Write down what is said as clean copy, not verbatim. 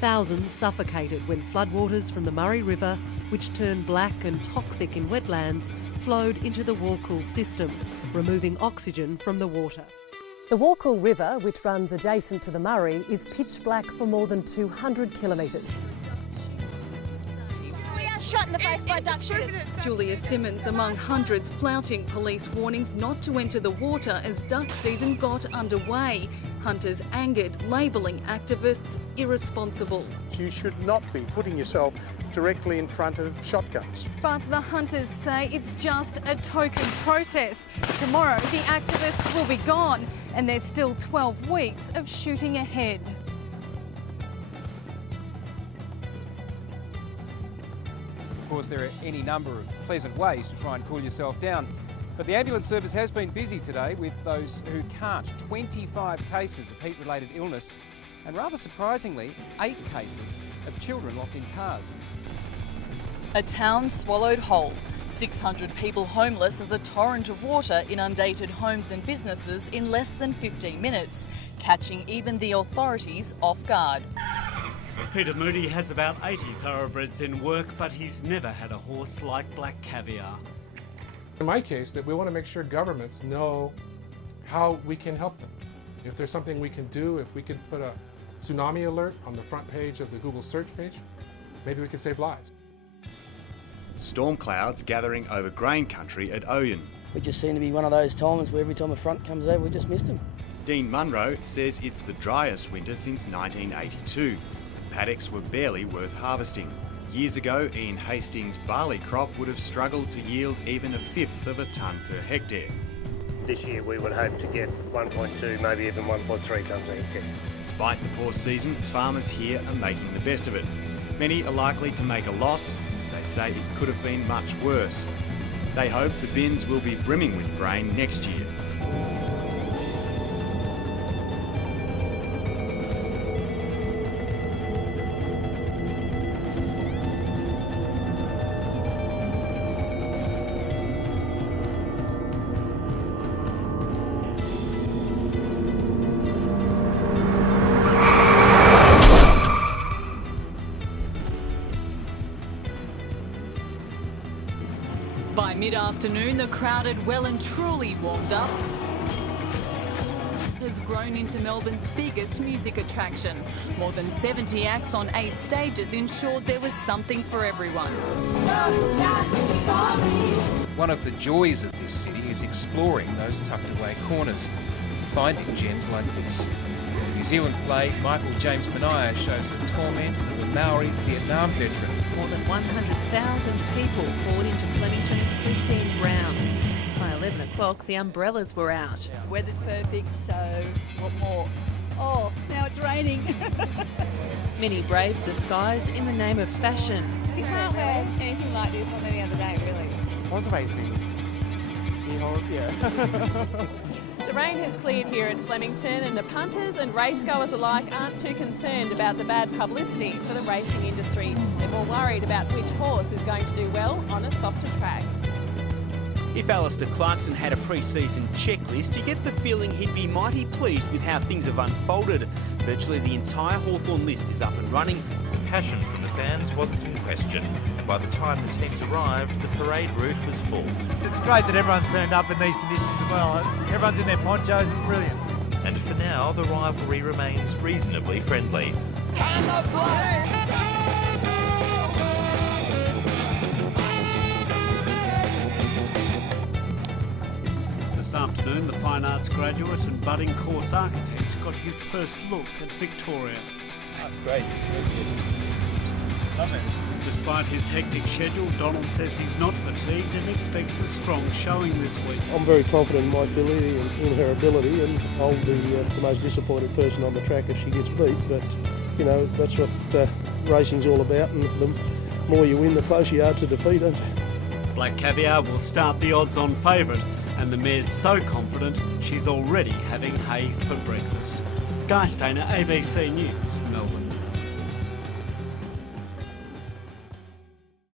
Thousands suffocated when floodwaters from the Murray River, which turn black and toxic in wetlands, flowed into the Warcool system, removing oxygen from the water. The Warcool River, which runs adjacent to the Murray, is pitch black for more than 200 kilometres. We are shot in the face by duck shooters. Julia Simmons among hundreds flouting police warnings not to enter the water as duck season got underway. Hunters angered, labelling activists irresponsible. You should not be putting yourself directly in front of shotguns. But the hunters say it's just a token protest. Tomorrow the activists will be gone and there's still 12 weeks of shooting ahead. Of course, there are any number of pleasant ways to try and cool yourself down. But the ambulance service has been busy today with those who can't. 25 cases of heat-related illness and, rather surprisingly, 8 cases of children locked in cars. A town swallowed whole. 600 people homeless as a torrent of water inundated homes and businesses in less than 15 minutes, catching even the authorities off guard. Peter Moody has about 80 thoroughbreds in work, but he's never had a horse like Black Caviar. In my case, that we want to make sure governments know how we can help them. If there's something we can do, if we could put a tsunami alert on the front page of the Google search page, maybe we could save lives. Storm clouds gathering over grain country at Oyen. We just seem to be one of those times where every time a front comes over, we just missed them. Dean Munro says it's the driest winter since 1982. Paddocks were barely worth harvesting. Years ago, Ian Hastings' barley crop would have struggled to yield even 1/5 of a tonne per hectare. This year we would hope to get 1.2, maybe even 1.3 tonnes a hectare. Despite the poor season, farmers here are making the best of it. Many are likely to make a loss. They say it could have been much worse. They hope the bins will be brimming with grain next year. By mid-afternoon, the crowd had well and truly warmed up. It has grown into Melbourne's biggest music attraction. More than 70 acts on 8 stages ensured there was something for everyone. One of the joys of this city is exploring those tucked-away corners, finding gems like this. The New Zealand play Michael James Mania shows the torment of a Maori Vietnam veteran. More than 100,000 people poured into Flemington's pristine grounds. By 11 o'clock, the umbrellas were out. Weather's perfect, so what more? Oh, now it's raining. Many braved the skies in the name of fashion. You can't wear anything like this on any other day, really. Horse racing. Seahorse, yeah. The rain has cleared here at Flemington and the punters and racegoers alike aren't too concerned about the bad publicity for the racing industry. They're more worried about which horse is going to do well on a softer track. If Alistair Clarkson had a pre-season checklist, you get the feeling he'd be mighty pleased with how things have unfolded. Virtually the entire Hawthorn list is up and running. The passion from the fans wasn't in question, and by the time the teams arrived, the parade route was full. It's great that everyone's turned up in these conditions as well. Everyone's in their ponchos, it's brilliant. And for now, the rivalry remains reasonably friendly. And the flag! This afternoon, the fine arts graduate and budding course architect got his first look at Victoria. That's great. Love it. Despite his hectic schedule, Donald says he's not fatigued and expects a strong showing this week. I'm very confident in my filly and in her ability, and I'll be the most disappointed person on the track if she gets beat. But, you know, that's what racing's all about, and the more you win, the closer you are to defeat it. Black Caviar will start the odds-on favourite, and the mare's so confident she's already having hay for breakfast. Guy Stainer, ABC News, Melbourne.